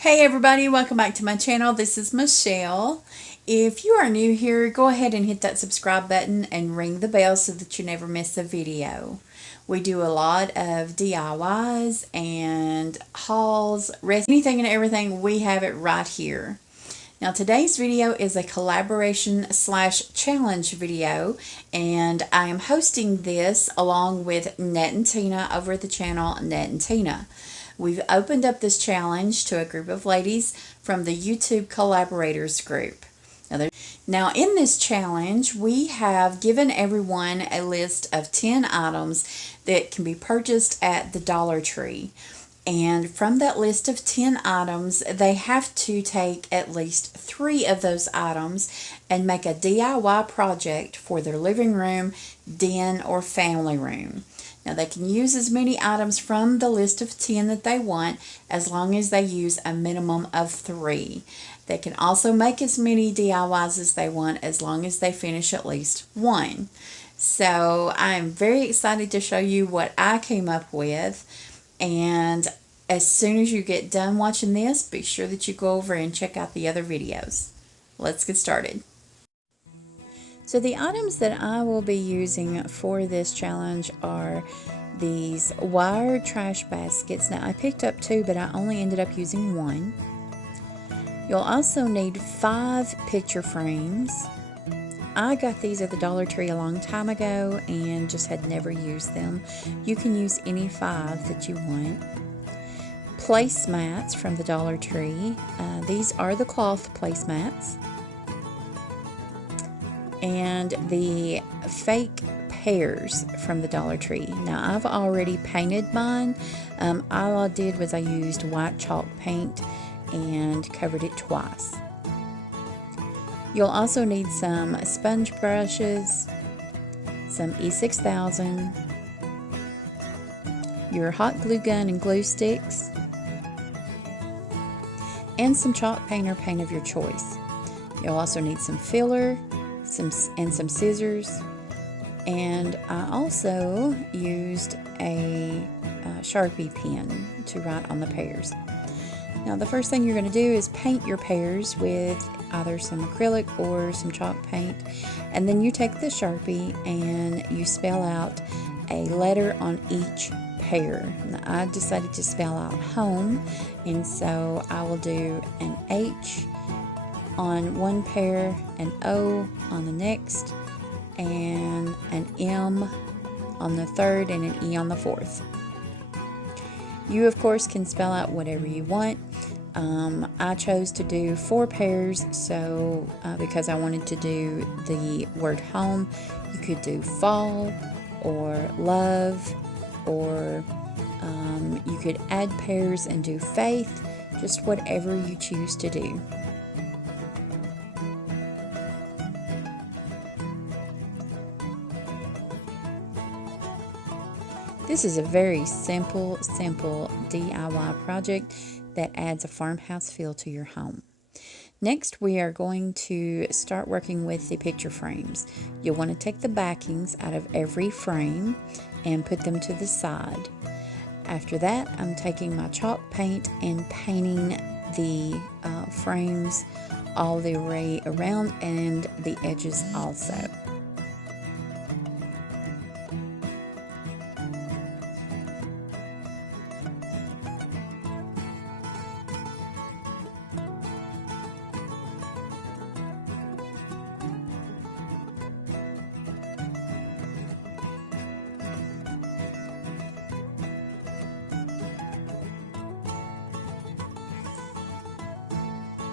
Hey everybody, welcome back to my channel. This is Michelle. If you are new here, go ahead and hit that subscribe button and ring the bell so that you never miss a video. We do a lot of DIYs and hauls, anything and everything, we have it right here. Now today's video is a collaboration / challenge video, and I am hosting this along with Nett and Tina over at the channel Nett and Tina. We've opened up this challenge to a group of ladies from the YouTube collaborators group. Now in this challenge, we have given everyone a list of 10 items that can be purchased at the Dollar Tree. And from that list of 10 items, they have to take at least 3 of those items and make a DIY project for their living room, den, or family room. Now they can use as many items from the list of 10 that they want, as long as they use a minimum of 3. They can also make as many DIYs as they want, as long as they finish at least 1. So I'm very excited to show you what I came up with. And as soon as you get done watching this, be sure that you go over and check out the other videos. Let's get started. So the items that I will be using for this challenge are these wire trash baskets. Now I picked up 2, but I only ended up using 1. You'll also need 5 picture frames. I got these at the Dollar Tree a long time ago and just had never used them. You can use any 5 that you want. Placemats from the Dollar Tree. These are the cloth placemats. And the fake pears from the Dollar Tree. Now I've already painted mine. All I did was I used white chalk paint and covered it twice. You'll also need some sponge brushes, some E6000, your hot glue gun and glue sticks, and some chalk paint or paint of your choice. You'll also need some filler, some scissors, and I also used a Sharpie pen to write on the pears. Now the first thing you're going to do is paint your pears with either some acrylic or some chalk paint, and then you take the Sharpie and you spell out a letter on each pear. Now, I decided to spell out home, and so I will do an H on one pear, an O on the next, and an M on the third, and an E on the fourth. You of course can spell out whatever you want. I chose to do 4 pears, so because I wanted to do the word home. You could do fall or love, or you could add pears and do faith, just whatever you choose to do. This is a very simple DIY project that adds a farmhouse feel to your home. Next, we are going to start working with the picture frames. You'll want to take the backings out of every frame and put them to the side. After that, I'm taking my chalk paint and painting the frames all the way around and the edges also.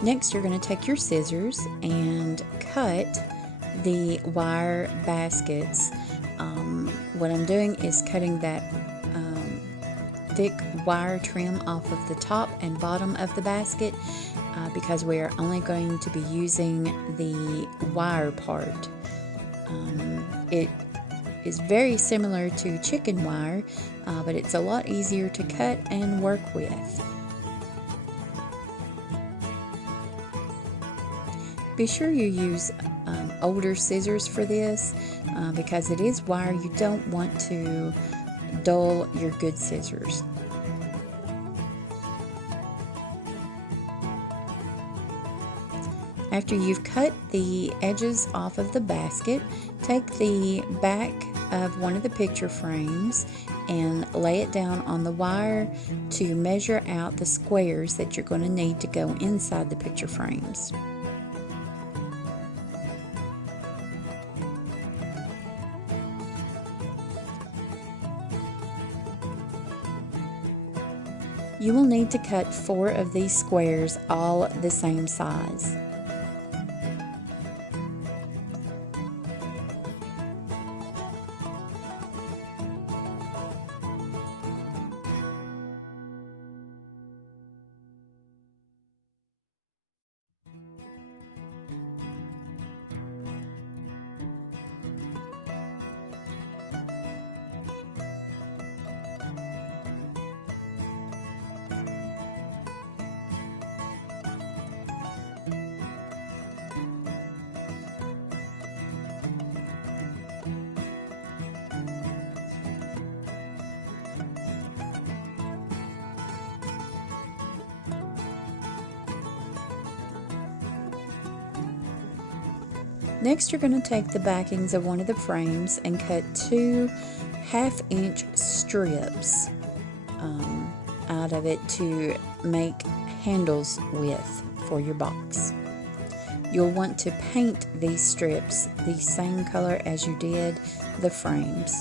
Next, you're going to take your scissors and cut the wire baskets. What I'm doing is cutting that thick wire trim off of the top and bottom of the basket because we are only going to be using the wire part. It is very similar to chicken wire, but it's a lot easier to cut and work with. Be sure you use older scissors for this because it is wire. You don't want to dull your good scissors. After you've cut the edges off of the basket, take the back of one of the picture frames and lay it down on the wire to measure out the squares that you're going to need to go inside the picture frames. You will need to cut 4 of these squares all the same size. Next, you're going to take the backings of one of the frames and cut 2 1/2-inch strips out of it to make handles with for your box. You'll want to paint these strips the same color as you did the frames.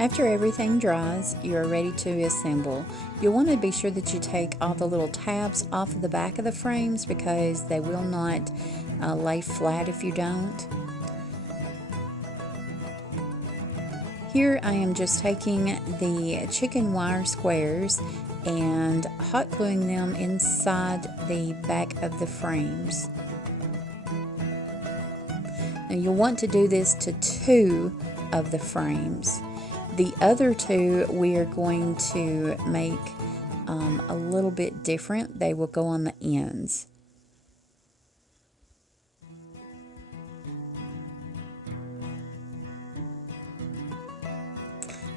After everything dries, you are ready to assemble. You'll want to be sure that you take all the little tabs off of the back of the frames because they will not lay flat if you don't. Here I am just taking the chicken wire squares and hot gluing them inside the back of the frames. Now you'll want to do this to 2 of the frames. The other 2 we are going to make a little bit different. They will go on the ends.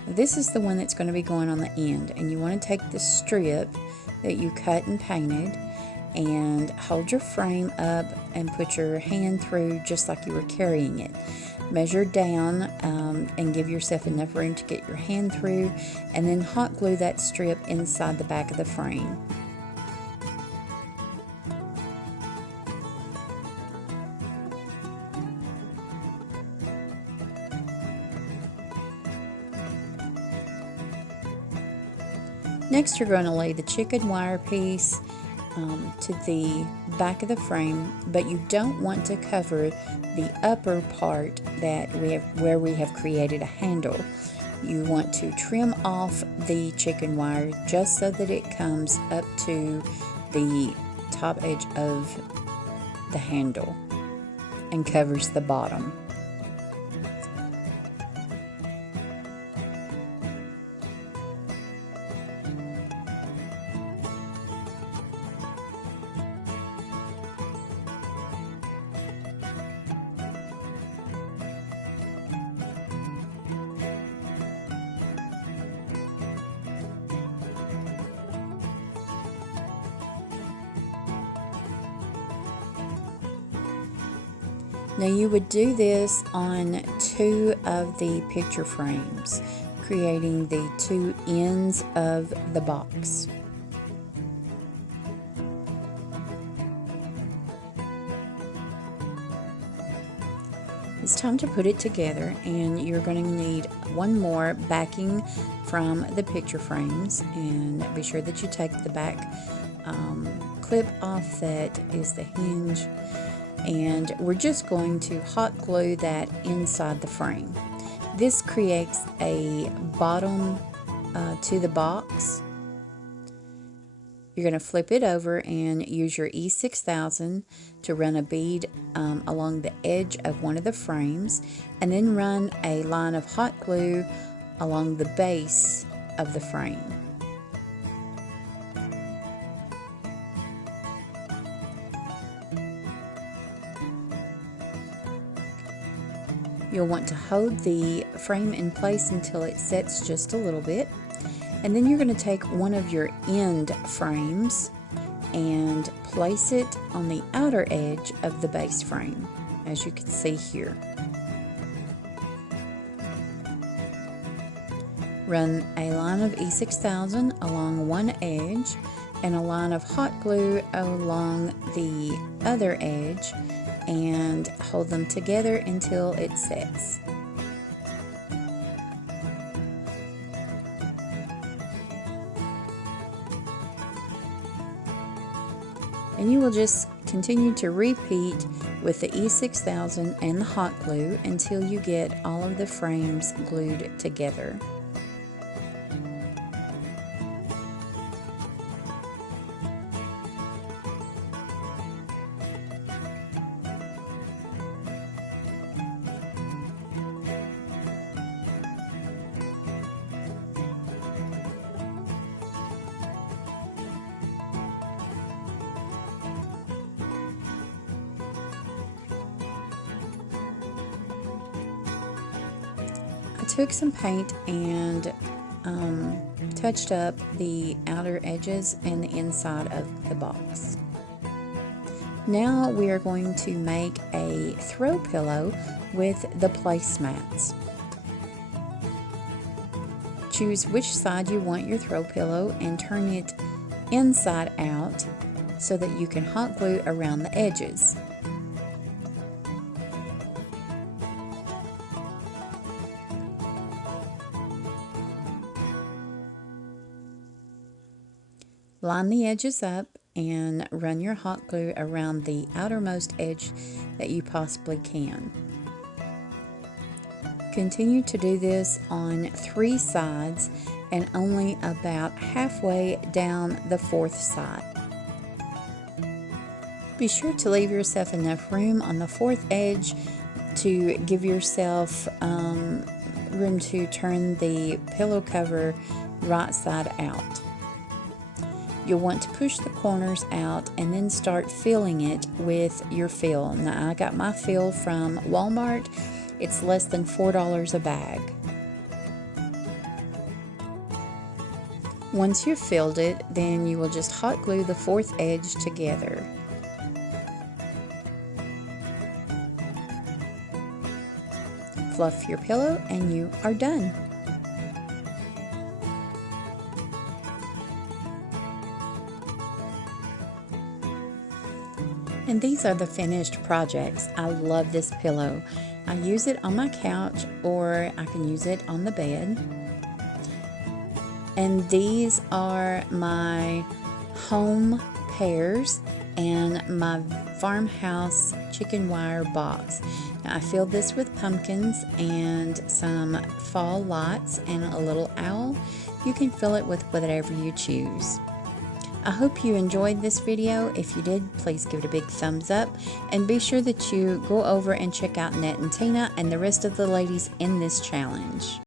This is the one that's going to be going on the end, and you want to take the strip that you cut and painted and hold your frame up and put your hand through just like you were carrying it. Measure down and give yourself enough room to get your hand through, and then hot glue that strip inside the back of the frame. Next, you're going to lay the chicken wire piece to the back of the frame, but you don't want to cover the upper part that where we have created a handle. You want to trim off the chicken wire just so that it comes up to the top edge of the handle and covers the bottom. Now you would do this on 2 of the picture frames, creating the 2 ends of the box. It's time to put it together, and you're going to need one more backing from the picture frames, and be sure that you take the back clip off that is the hinge. and we're just going to hot glue that inside the frame. This creates a bottom to the box. You're going to flip it over and use your E6000 to run a bead along the edge of one of the frames, and then run a line of hot glue along the base of the frame. You'll want to hold the frame in place until it sets just a little bit. And then you're going to take one of your end frames and place it on the outer edge of the base frame, as you can see here. Run a line of E6000 along one edge and a line of hot glue along the other edge, and hold them together until it sets. And you will just continue to repeat with the E6000 and the hot glue until you get all of the frames glued together. I took some paint and touched up the outer edges and the inside of the box. Now we are going to make a throw pillow with the placemats. Choose which side you want your throw pillow and turn it inside out so that you can hot glue around the edges. Line the edges up and run your hot glue around the outermost edge that you possibly can. Continue to do this on 3 sides and only about halfway down the 4th side. Be sure to leave yourself enough room on the 4th edge to give yourself room to turn the pillow cover right side out. You'll want to push the corners out and then start filling it with your fill. Now, I got my fill from Walmart. It's less than $4 a bag. Once you've filled it, then you will just hot glue the 4th edge together. Fluff your pillow and you are done. And these are the finished projects. I love this pillow. I use it on my couch or I can use it on the bed. And these are my home pears and my farmhouse chicken wire box. Now, I filled this with pumpkins and some fall lights and a little owl. You can fill it with whatever you choose. I hope you enjoyed this video. If you did, please give it a big thumbs up, and be sure that you go over and check out Nett and Tina and the rest of the ladies in this challenge.